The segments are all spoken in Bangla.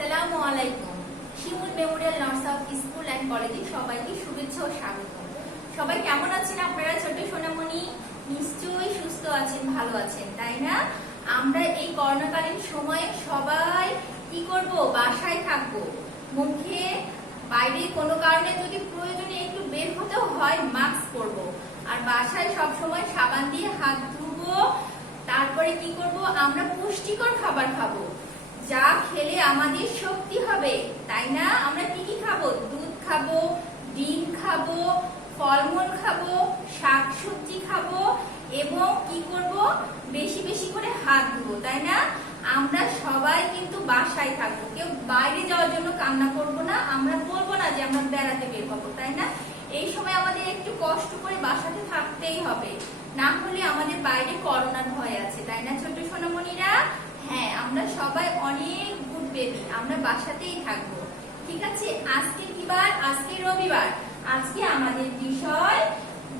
আসসালামু আলাইকুম। Shimul memorial nurse of school and কলেজে সবাইকে শুভেচ্ছা ও স্বাগত। সবাই কেমন আছেন আপনারা? ছোট সোনামণি নিশ্চয়ই সুস্থ আছেন, ভালো আছেন, তাই না? আমরা এই করোনাকালীন সময়ে সবাই কি করব? বাসায় থাকবো। মুখে বাইরে কোনো কারণে যদি প্রয়োজনে একটু বের হতেও হয় মাস্ক পরবো, আর বাসায় সব সময় সাবান দিয়ে হাত ধুবো। তারপরে কি করব? আমরা পুষ্টিকর খাবার খাবো, যা খেলে আমাদের শক্তি হবে, তাই না? আমরা কি কি খাবো? দুধ খাবো, ডিম খাবো, ফলমূল খাবো, শাকসবজি খাবো এবং কি করব? বেশি বেশি করে হাত ধুবো, তাই না? আমরা সবাই কিন্তু বাসায় থাকবো, কেউ বাইরে যাওয়ার জন্য কান্না করবো না। আমরা বলবো না যে আমরা বেড়াতে বের হবো, তাই না? এই সময় আমাদের একটু কষ্ট করে বাসাতে থাকতেই হবে, না হলে আমাদের বাইরে করোনার ভয় আছে, তাই না ছোট সোনামণিরা? হ্যাঁ, আমরা সবাই অনেক গুড বেবি, আমরা বাসাতেই থাকবো, ঠিক আছে? আজকে কি বার? আজকে রবিবার। আজকে আমাদের বিষয়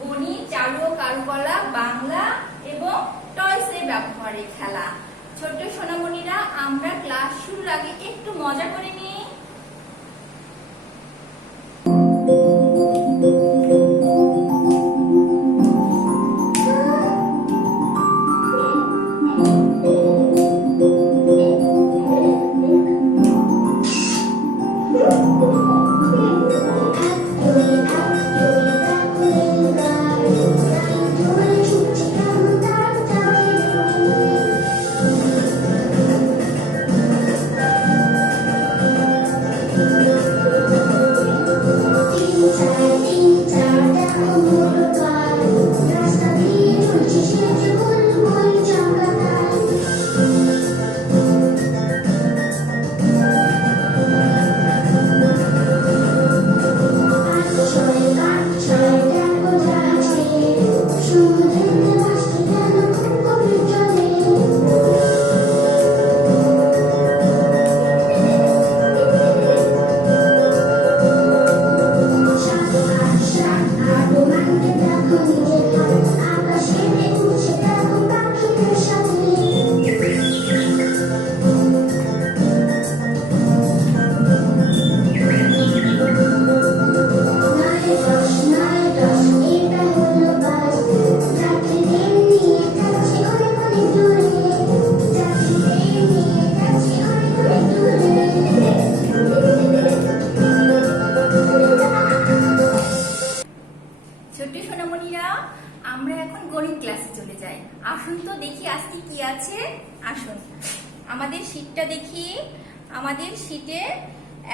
গণিত, চারু ও কারুকলা, বাংলা এবং টয়সের ব্যবহারে খেলা। ছোট্ট সোনামণিরা, আমরা ক্লাস শুরুর আগে একটু মজা করে নিই। আমরা এখন গণিত ক্লাসে চলে যাই। আসুন তো দেখি আজকে কি আছে। আসুন আমাদের শীটটা দেখি। আমাদের শীটে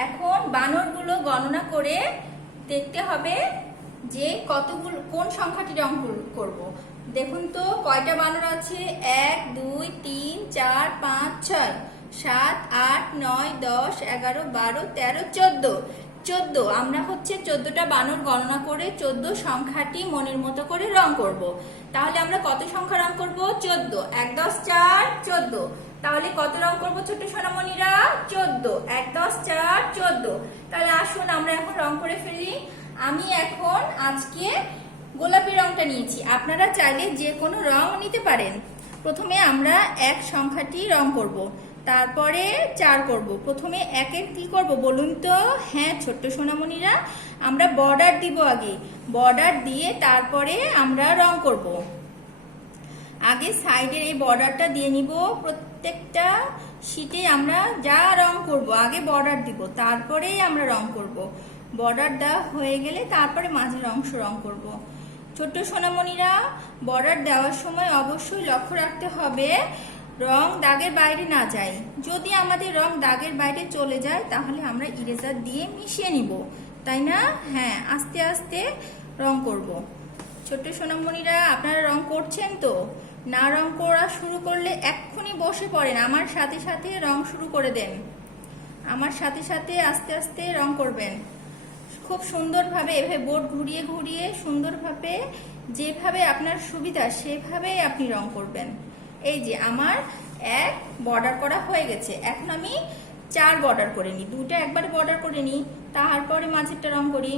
এখন বানরগুলো গণনা করে দেখতে হবে যে কতগুলো, কোন সংখ্যাটি রং করব। দেখুন তো কয়টা বানর আছে? 1 2 3 4 5 6 7 8 9 10 11 12 13 14। 14 আমরা হচ্ছে 14টা বানর গণনা করে 14 সংখ্যাটি মনের মতো করে রং করব। তাহলে আমরা কত সংখ্যা রং করব? 14। 1 10 4 14। তাহলে কত রং করব ছোট সোনামণিরা? 14। 1 10 4 14। তাহলে আসুন আমরা এখন রং করে ফেলি। আমি এখন আজকে গোলাপি রংটা নিয়েছি, আপনারা চাইলে যে কোনো রং নিতে পারেন। প্রথমে আমরা 1 সংখ্যাটি রং করব, তারপরে 4 করব। প্রথমে 1-এর কি করব বলুন তো? হ্যাঁ ছোট্ট সোনামণিরা, আমরা বর্ডার দিব আগে। বর্ডার দিয়ে তারপরে আমরা রং করব। আগে সাইডের এই বর্ডারটা দিয়ে নিব। প্রত্যেকটা শীটে আমরা যা রং করব আগে বর্ডার দিব, তারপরেই আমরা রং করব। বর্ডার দেওয়া হয়ে গেলে তারপরে মাঝের অংশ রং করব। ছোট্ট সোনামণিরা, বর্ডার দেওয়ার সময় অবশ্যই লক্ষ্য রাখতে হবে রং দাগের বাইরে না যায়। যদি আমাদের রং দাগের বাইরে চলে যায় তাহলে আমরা ইরেজার দিয়ে মিশিয়ে নিব, তাই না? হ্যাঁ, আস্তে আস্তে রং করব। ছোট্ট সোনামণিরা, আপনারা রং করছেন তো? না রং করা শুরু করলে এক্ষুনি বসে পড়েন, আমার সাথে সাথে রং শুরু করে দেন। আমার সাথে সাথে আস্তে আস্তে রং করবেন খুব সুন্দরভাবে। এভাবে বোর্ড ঘুরিয়ে ঘুরিয়ে সুন্দরভাবে, যেভাবে আপনার সুবিধা সেভাবেই আপনি রং করবেন। এই যে আমার 1 বর্ডার করা হয়ে গেছে, এখন আমি 4 বর্ডার করে নিই। 2টা একবারে বর্ডার করে নিই, তারপরে মাঝেরটা রং করি।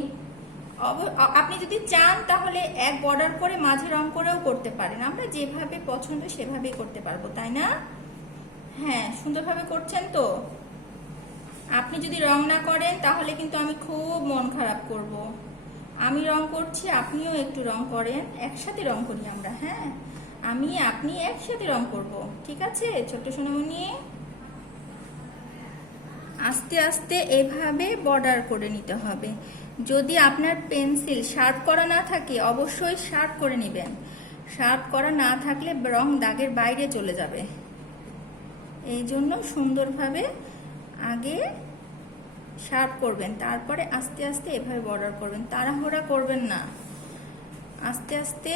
আপনি যদি চান তাহলে 1 বর্ডার করে মাঝে রং করেও করতে পারেন। আমরা যেভাবে পছন্দ সেভাবেই করতে পারবো, তাই না? হ্যাঁ, সুন্দরভাবে করছেন তো? আপনি যদি রং না করেন তাহলে কিন্তু আমি খুব মন খারাপ করব। আমি রং করছি, আপনিও একটু রং করেন, একসাথে রং করি আমরা। হ্যাঁ, আমি আপনি একসাথে রং করব, ঠিক আছে ছোট্ট সোনামণি? আস্তে আস্তে এভাবে বর্ডার করে নিতে হবে। যদি আপনার পেন্সিল শার্প করা না থাকে অবশ্যই শার্প করে নেবেন। শার্প করা না থাকলে রং দাগের বাইরে চলে যাবে। এই জন্য সুন্দরভাবে আগে শার্প করবেন, তারপরে আস্তে আস্তে এভাবে বর্ডার করবেন। তাড়াহুড়া করবেন না, আস্তে আস্তে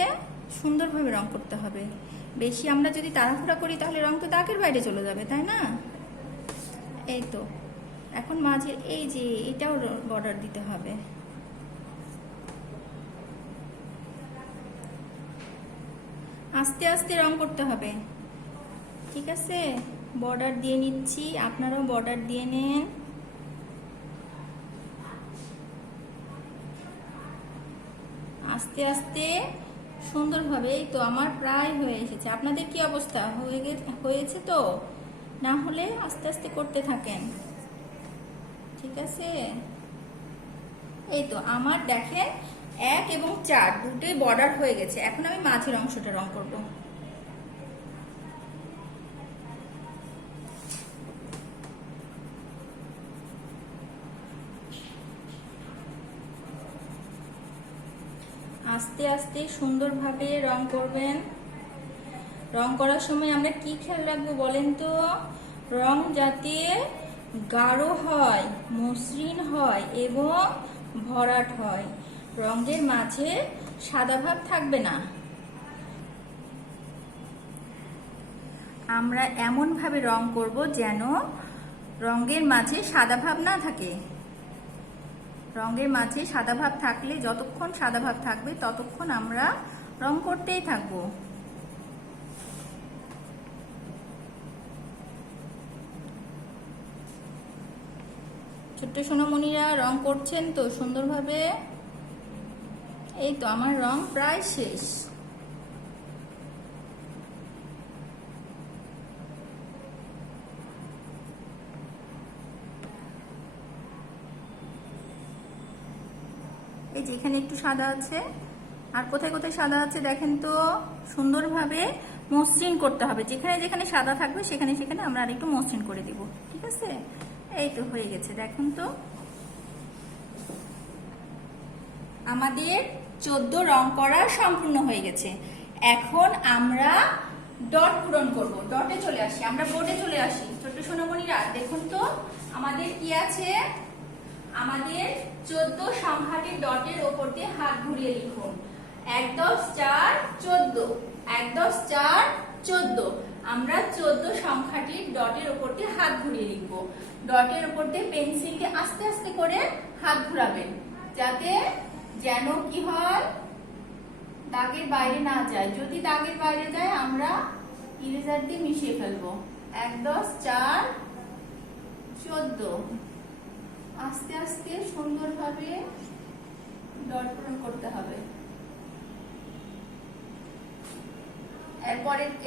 সুন্দরভাবে রং করতে হবে। বেশি আমরা যদি তাড়াহুড়া করি তাহলে রং তো দাগের বাইরে চলে যাবে, তাই না? এই তো এখন মাঝে এই যে এটাও বর্ডার দিতে হবে। আস্তে আস্তে রং করতে হবে, ঠিক আছে? বর্ডার দিয়ে নিচ্ছি, আপনারাও বর্ডার দিয়ে নেন। আস্তে আস্তে সুন্দরভাবে। এই তো আমার প্রায় হয়ে এসেছে। আপনাদের কি অবস্থা? হয়েছে তো? না হলে আস্তে আস্তে করতে থাকেন, ঠিক আছে? এই তো আমার দেখেন 1 এবং 4 দুটোই বর্ডার হয়ে গেছে। এখন আমি মাঝের অংশটা রং করব। আস্তে আস্তে সুন্দরভাবে রং করবেন। রং করার সময় আমরা কি খেয়াল রাখবো বলেন তো? রং যাতে গাঢ় হয়, মসৃণ হয় এবং ভরাট হয়। রঙের মাঝে সাদা ভাব থাকবে না। আমরা এমন ভাবে রং করব যেন রঙের মাঝে সাদা ভাব না থাকে। রঙের মাঝে সাদা ভাব থাকলে, যতক্ষণ সাদা ভাব থাকবে ততক্ষণ আমরা রং করতেই থাকবো। ছোট্ট সোনামণিরা রং করছেন তো সুন্দরভাবে? এই তো আমার রং প্রায় শেষ। এই যে এখানে একটু সাদা আছে, আর কোথায় কোথায় সাদা আছে দেখেন তো। সুন্দরভাবে মসৃণ করতে হবে। যেখানে যেখানে সাদা থাকবে সেখানে সেখানে আমরা আর একটু মসৃণ করে দিব, ঠিক আছে? এই তো হয়ে গেছে, দেখুন তো। আমাদের 14 রং করা সম্পূর্ণ হয়ে গেছে। এখন আমরা ডট পূরণ করব। ডটে চলে আসি, আমরা বোর্ডে চলে আসি। ছোট্ট সোনামণিরা দেখুন তো আমাদের কি আছে। আমাদের 14 সংখ্যাটির ডটের ওপর দিয়ে হাত ঘুরিয়ে লিখুন। 1 10 4 14, 1 10 4 14। আমরা 14 সংখ্যাটির ডটের ওপর দিয়ে হাত ঘুরিয়ে লিখবো। ডটের ওপর দিয়ে পেন্সিলকে আস্তে আস্তে করে হাত ঘুরাবেন, যাতে যেন কি হয়, দাগের বাইরে না যায়। যদি দাগের বাইরে যায় আমরা ইরেজার দিয়ে মিশিয়ে ফেলবো। 1 10 4 14। আস্তে আস্তে সুন্দরভাবে ডট পূরণ করতে হবে।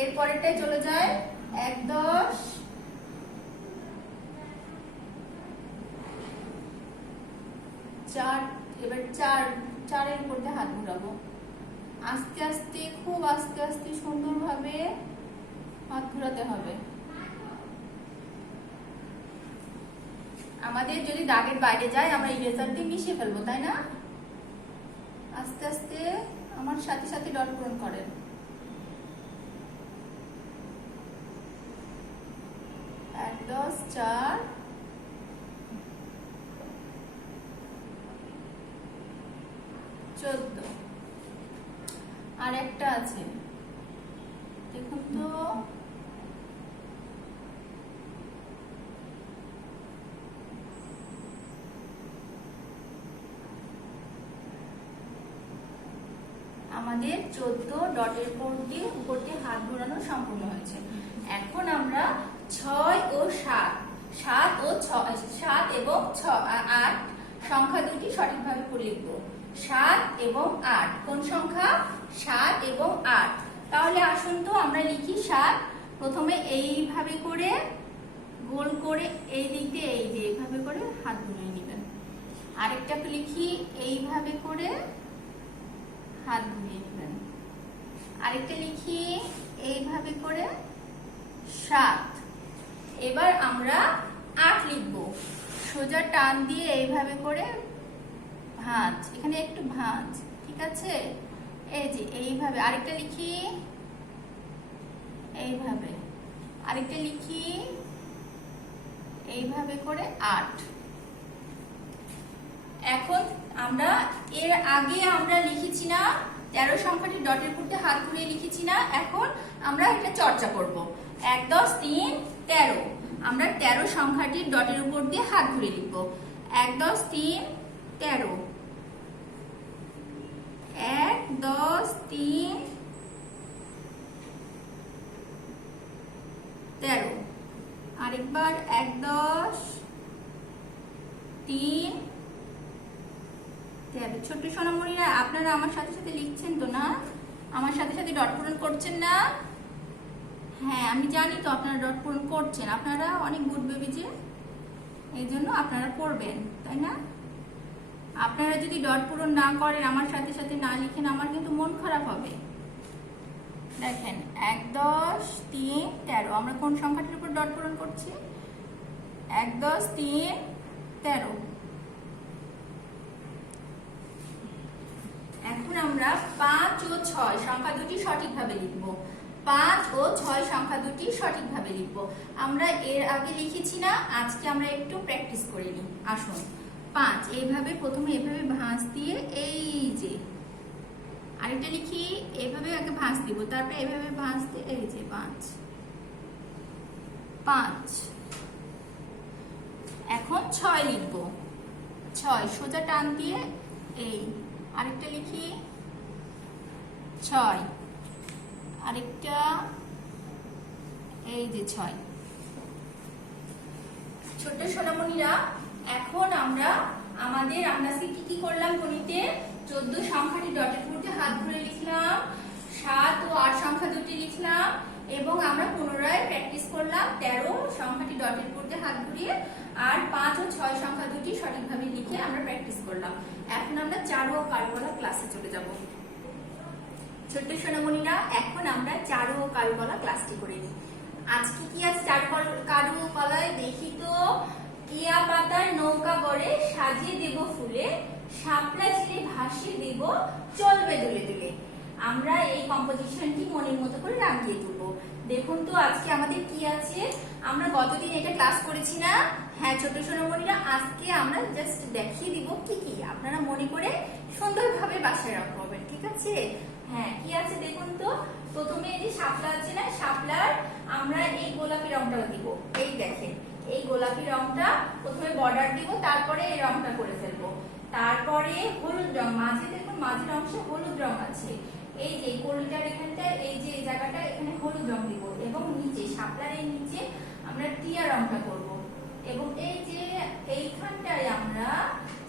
এরপরেরটাই চলে যায় 1 10 4। এবার 4 এর উপর দিয়ে হাত ঘুরাবো। আস্তে আস্তে, খুব আস্তে আস্তে সুন্দরভাবে হাত ঘুরাতে হবে। আমাদের যদি দাগের বাইরে যায় আমরা ইরেজার দিয়ে মিশিয়ে ফেলবো, তাই না? আস্তে আস্তে আমার সাথে সাথে ডট পূরণ করেন। 1 10 4 14। আর একটা আছে, দেখুন তো। আমাদের 14 ডটের উপর দিয়ে হাত ঘোরানো সম্পূর্ণ হয়েছে। এখন আমরা 6 ও 7 এবং 8 সংখ্যা দুটি সঠিকভাবে পড়ে লিখব। 7 এবং 8 কোন সংখ্যা? 7 এবং 8। তাহলে আসুন তো আমরা লিখি 7। প্রথমে এইভাবে করে গোল করে এই দিক দিয়ে এই যে এইভাবে করে হাত বুলিয়ে নেবেন। আরেকটাকে লিখি এইভাবে করে হাত বুলিয়ে নেবেন। আরেকটা লিখি এইভাবে করে 7। এবার আমরা 8 লিখবো। সোজা টান দিয়ে এইভাবে করে ভাঁজ, এখানে একটু ভাঁজ, ঠিক আছে? এই যে এইভাবে। আরেকটা লিখি এইভাবে, আরেকটা লিখি এইভাবে করে 8। এখন আমরা এর আগে আমরা লিখেছি না 13 সংখ্যাটি ডটের উপরে হাত ঘুরিয়ে লিখেছি না, এখন আমরা এটা চর্চা করব। 1 10 3 13, আমরা 13 সংখ্যাটি ডটের উপর দিয়ে হাত ঘুরিয়ে লিখবো। 1 10 3 13, 1 10 3 13। আরেকবার 1 10 3 13। ছোট্ট সোনামণিরা, আপনারা আমার সাথে সাথে লিখছেন তো না? আমার সাথে সাথে ডট পূরণ করছেন না? হ্যাঁ, আমি জানি তো আপনারা ডট পূরণ করছেন। আপনারা অনেক গুড বেবি, যে এই জন্য আপনারা করবেন, তাই না? আপনারা যদি ডট পূরণ না করেন, আমার সাথে সাথে না লিখেন, আমার কিন্তু মন খারাপ হবে। দেখেন 1 10 3 13, আমরা কোন সংখ্যাটির উপর ডট পূরণ করছি? 1 10 3 13। এখন আমরা 5 ও 6 সংখ্যা দুটি সঠিকভাবে লিখব। 5 ও 6 সংখ্যা দুটি সঠিকভাবে লিখব। আমরা এর আগে লিখেছি না, আজকে আমরা একটু প্র্যাকটিস করে নিই। আসুন, 5 এইভাবে, প্রথমে এভাবে ভাঁজ দিয়ে এই যে, আরেকটা লিখি এইভাবে আগে ভাঁজ দিব, তারপরে এইভাবে ভাঁজ দিয়ে এই যে 5 5। এখন 6 লিখব। 6 সোজা টান দিয়ে এই, আরেকটা লিখি 6, আরেকটা এই যে 6। ছোট্ট সোনামণিরা, এখন আমরা আমরা কি কি করলাম গণিতে? 14 সংখ্যাটি ডটের উপরে হাত ঘুরে লিখলাম, 7 ও 8 সংখ্যা দুটি লিখলাম, এবং আমরা পুনরায় প্র্যাকটিস করলাম 13 সংখ্যাটি ডটের উপরে হাত ঘুরিয়ে, আর 5 ও 6 সংখ্যা দুটি সঠিকভাবে লিখে আমরা প্র্যাকটিস করলাম। এখন আমরা চারু ও কারুকলা ক্লাসে চলে যাব। ছোট্ট সোনামণিরা, এখন আমরা চারু ও কারুকলা ক্লাসটি করে নিই। আজকে কি আছে কারুকলায়? দেখি তো। টিয়া পাতার নৌকা গড়ে সাজিয়ে দেব ফুলে, শাপলা ছিঁড়ে ভাসিয়ে দেব চলবে দুলে দুলে। আমরা এই কম্পোজিশনটি মনের মতো করে রাঙিয়ে তুলবো। দেখুন তো আজকে আমাদের কি আছে। আমরা গতদিন এটা ক্লাস করেছি না? হ্যাঁ ছোট সোনামণিরা, আজকে আমরা জাস্ট দেখিয়ে দিব কি কি, আপনারা মনে করে সুন্দরভাবে বাসায় রাখবেন, ঠিক আছে? হ্যাঁ, কি আছে দেখুন তো। প্রথমে এই যে শাপলা আছে না, শাপলার আমরা এই গোলাপি রংটা দিব। এই দেখেন, এই গোলাপি রংটা প্রথমে বর্ডার দিব, তারপরে এই রংটা করে ফেলবো। তারপরে হলুদ রং, মাঝে দেখুন মাঝের অংশে হলুদ রং আছে। এই যে কলিটার এখানটা, এই যে জায়গাটা, এখানে হলুদ রং দিব, এবং নিচে শাপলার এই নিচে আমরা টিয়া রংটা করব। এবং এই যে এইখানটায় আমরা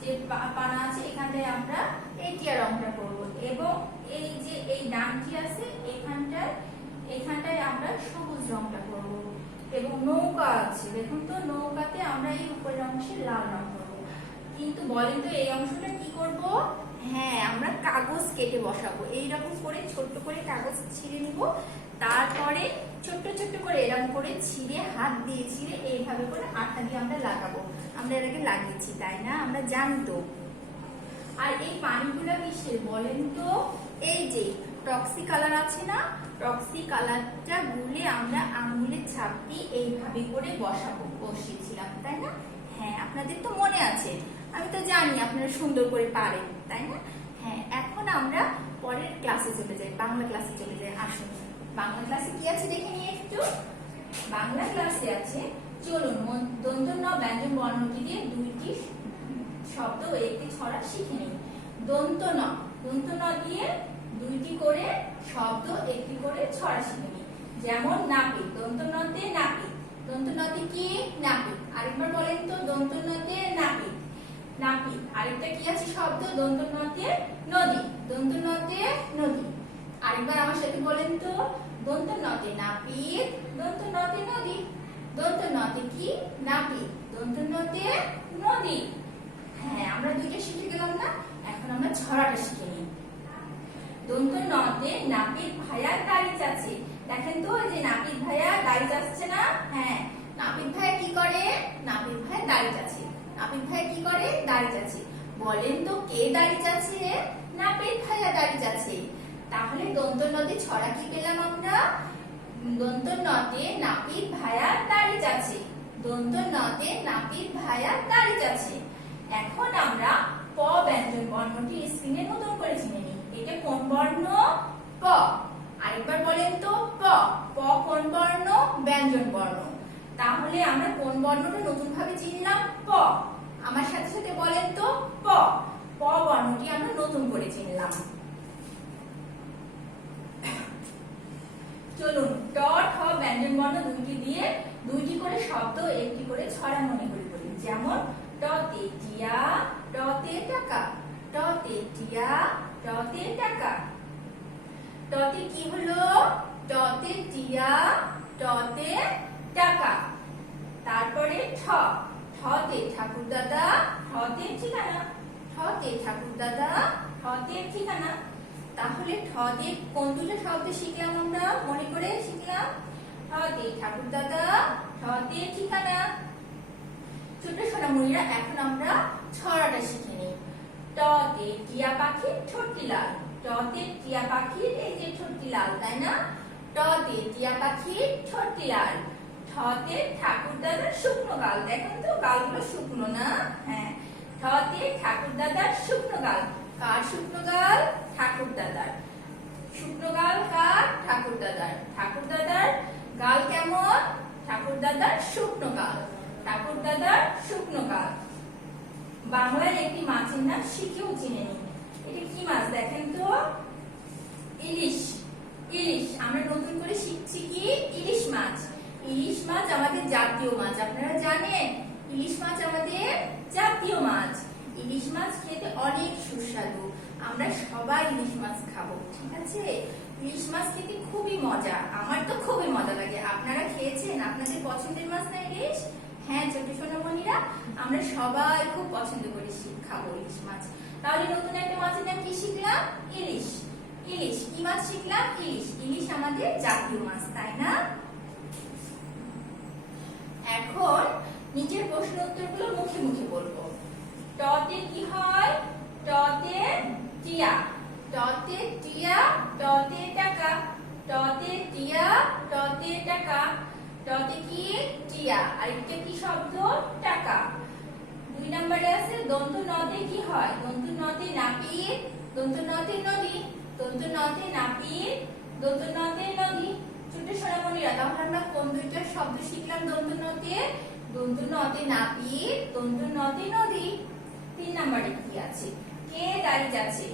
যে পানা আছে, এখানটায় আমরা এই টিয়া রংটা করব। এবং এই যে এই ডানটি আছে, এখানটায় আমরা সবুজ রংটা করব। এবং নৌকা আছে, দেখুন তো নৌকাতে আমরা এই উপরের অংশে লাল রং করব। কিন্তু বলেন তো এই অংশটা কি করব? হ্যাঁ, আমরা কাগজ কেটে বসাবো। এইরকম করে ছোট্ট করে কাগজ ছিঁড়ে নিব, তারপরে ছোট্ট ছোট্ট করে এরকম করে ছিঁড়ে, হাত দিয়ে ছিঁড়ে এইভাবে করে আঠা দিয়ে আমরা লাগাবো। আমরা এর আগে লাগিয়েছি, তাই না? আমরা জানতো। আর এই পানিগুলো কিসের বলেন তো? এই যে টক্সি কালার আছে না, টক্সি কালারটা গুলে আমরা আঙ্গুলের ছাপ দিয়ে এইভাবে করে বসিয়েছিলাম, তাই না? হ্যাঁ, আপনাদের তো মনে আছে, আমি তো জানি আপনারা সুন্দর করে পারেন, তাই না? হ্যাঁ, এখন আমরা পরের ক্লাসে চলে যাই, বাংলা ক্লাসে চলে যাই। আসুন, বাংলা ক্লাসে কি আছে দেখে নিয়ে একটু। বাংলা ক্লাসে আছে, চলুন দন্ত ন ব্যঞ্জন বর্ণটি দিয়ে দুইটি শব্দ ও একটি ছড়া শিখে নিই। দন্ত ন দিয়ে দুইটি করে শব্দ, একটি করে ছড়া শিখে নিই। যেমন নাপিত, দন্ত নতে নাপিত। দন্ত নতে কি? নাপিত। আরেকবার বলেন তো, দন্ত নতে নাপিত, নাপিত। আরেকটা কি আছে শব্দ? দন্ত নতে নদী, দন্ত নতে নদী। আরেকবার আমার সাথে বলেন তো, দন্ত নতে নাপিত, দন্ত নতে নদী। দন্ত নতে কি? নাপিত, দন্ত নতে নতে নদী। হ্যাঁ, আমরা দুইটা শিখে গেলাম না, এখন আমরা ছড়াটা শিখে নিই। দন্ত নতে নাপিত ভাইয়া গাড়ি চাচ্ছে। দেখেন তো এই যে নাপিত ভাইয়া গাড়ি চাচ্ছে না? হ্যাঁ, নাপিত ভাইয়া কি করে? নাপিত ভাইয়া দাড়ি চাচ্ছে। নাপিত ভাইয়া কি করে? দাড়ি চাচ্ছে। বলেন তো কে দাড়ি চাচ্ছে? নাপিত ভাইয়া দাড়ি চাচ্ছে। তাহলে দন্ত নদে ছড়া কি পেলাম আমরা? দন্ত নতে নাপিত ভাইয়া দাড়ি চাচ্ছে। দন্ত নতে নাপিত ভাইয়া দাড়ি চাচ্ছে। এখন আমরা প ব্যঞ্জন বর্ণটি স্ক্রিনে নতুন করে চিনে নিই। এটা কোন বর্ণ? প। আরেকবার বলেন তো, প। প কোন বর্ণ? ব্যঞ্জন বর্ণ। তাহলে আমরা কোন বর্ণটা নতুন ভাবে চিনলাম? প। আমার সাথে সাথে বলেন তো, প। প বর্ণটি আমরা নতুন করে চিনলাম। চলুন ট ঠ ব্যঞ্জন বর্ণ দুইটি দিয়ে দুইটি করে শব্দ একটি করে ছড়া মনে করে বলি। যেমন টতে টিয়া, টতে টাকা। টতে টিয়া, টতে টাকা। টতে কি হলো? টতে টিয়া, টতে টাকা। তারপরে ঠ। ঠতে ঠাকুর দাদা, ঠতে ঠিকানা। ঠতে ঠাকুর দাদা, ঠতে ঠিকানা। তাহলে ঠ দিয়ে কোন দুটো শব্দ শিখলাম আমরা? মনে করে শিখলাম। ঠতে ঠাকুর দাদা, ঠতে ঠিকানা। ছোট সোনামণিরা, এখন আমরা ছড়াটা শিখে নিই। টতে টিয়া পাখির ঠোঁটটি লাল। টতে টিয়া পাখির এই যে ঠোঁটটি লাল, তাই না? টতে টিয়া পাখির ঠোঁটটি লাল। ঠতে ঠাকুর দাদার শুকনো গাল। দেখেন তো গালগুলো শুকনো না? হ্যাঁ, ঠতে ঠাকুর দাদার শুকনো গাল। কার শুকনো গাল? ঠাকুর দাদার। শুকনো গাল কার? ঠাকুর দাদার। ঠাকুর দাদার গাল কেমন? ঠাকুর দাদার শুকনো গাল। ঠাকুর দাদার শুকনো গাল। বাংলায় একটি মাছের নাম শিখেও চিনে নিই। এটা কি মাছ দেখেন তো? ইলিশ। ইলিশ। আমরা নতুন করে শিখছি কি? ইলিশ মাছ। ইলিশ মাছ আমাদের জাতীয় মাছ। আপনারা জানেন ইলিশ মাছ আমাদের জাতীয় মাছ। ইলিশ মাছ খেতে অনেক সুস্বাদু। আমরা সবাই ইলিশ মাছ খাবো, ঠিক আছে? ইলিশ মাছ খেতে খুবই মজা। আমার তো খুবই মজা লাগে। আপনারা খেয়েছেন? আপনাদের পছন্দের মাছ না ইলিশ? হ্যাঁ ছোট সোনামণিরা, আমরা সবাই খুব পছন্দ করি খাবো ইলিশ মাছ। তাহলে নতুন একটা মাছের নাম কি শিখলাম? ইলিশ। ইলিশ কি মাছ শিখলাম? ইলিশ। ইলিশ আমাদের জাতীয় মাছ, তাই না? এখন নিচের প্রশ্ন উত্তরগুলো মুখে মুখে বলবো। টতে কি হয়? টতে টিয়া। টতে টিয়া, টতে টাকা। টতে টিয়া, টতে টাকা। টতে কি? টিয়া। আরেকটা কি শব্দ? টাকা। 2 নম্বরে আছে দন্ত নদে কি হয়? দন্ত নদে নাপিত, দন্ত নদে নদী। দন্ত নদে নাপিত, দন্ত নদে নদী। ছোট সোনামণিরা, তাহলে আমরা কোন দুইটা শব্দ শিখলাম দন্ত নদে? দন্ত নদে নাপিত, দন্ত নদে নদী। 3 নম্বরে কি আছে? কে দাঁড়িয়ে যাচ্ছে?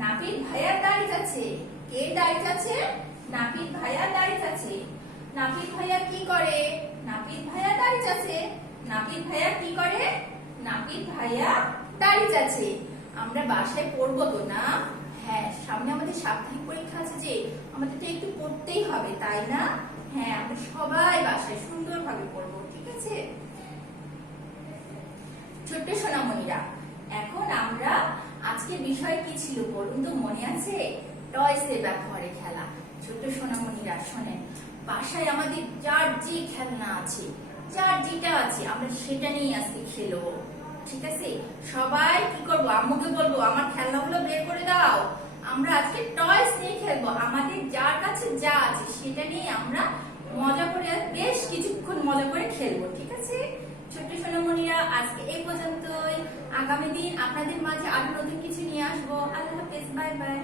নাপিত ভাইয়া দাঁড়িয়ে যাচ্ছে। কে দাঁড়িয়ে যাচ্ছে? নাপিত ভাইয়া দাঁড়িয়ে যাচ্ছে। নাপিত ভাইয়া কি করে? নাপিত ভাইয়া দাঁড়িয়ে যাচ্ছে। নাপিত ভাইয়া কি করে? নাপিত ভাইয়া দাঁড়িয়ে যাচ্ছে। আমরা বাসায় পড়বো তো না? হ্যাঁ, সামনে আমাদের সাপ্তাহিক পরীক্ষা আছে, যে আমাদের তো একটু পড়তেই হবে, তাই না? হ্যাঁ, আমরা সবাই বাসায় সুন্দরভাবে পড়বো, ঠিক আছে? ছোট্ট সোনামণিরা, এখন আমরা আজকের বিষয় কি ছিল বলুন তো, মনে আছে? টয়সের ব্যবহারে খেলা। ছোট্ট সোনামণিরা শোনেন, বাসায় আমাদের যার যে খেলনা আছে, যার যেটা আছে, আমরা সেটা নিয়ে আজকে খেলবো, ঠিক আছে? সবাই কি করবো? আম্মুকে বলবো আমার খেলনাগুলো বের করে দাও, আমরা আজকে টয়স নিয়ে খেলবো। আমাদের যার কাছে যা আছে সেটা নিয়ে আমরা মজা করে বেশ কিছুক্ষণ মজা করে খেলবো, ঠিক আছে? ছোট্ট সোনামণিরা, আজকে এই পর্যন্তই। আগামী দিন আপনাদের মাঝে আরো নতুন কিছু নিয়ে আসবো। আল্লাহ হাফেজ, বাই বাই।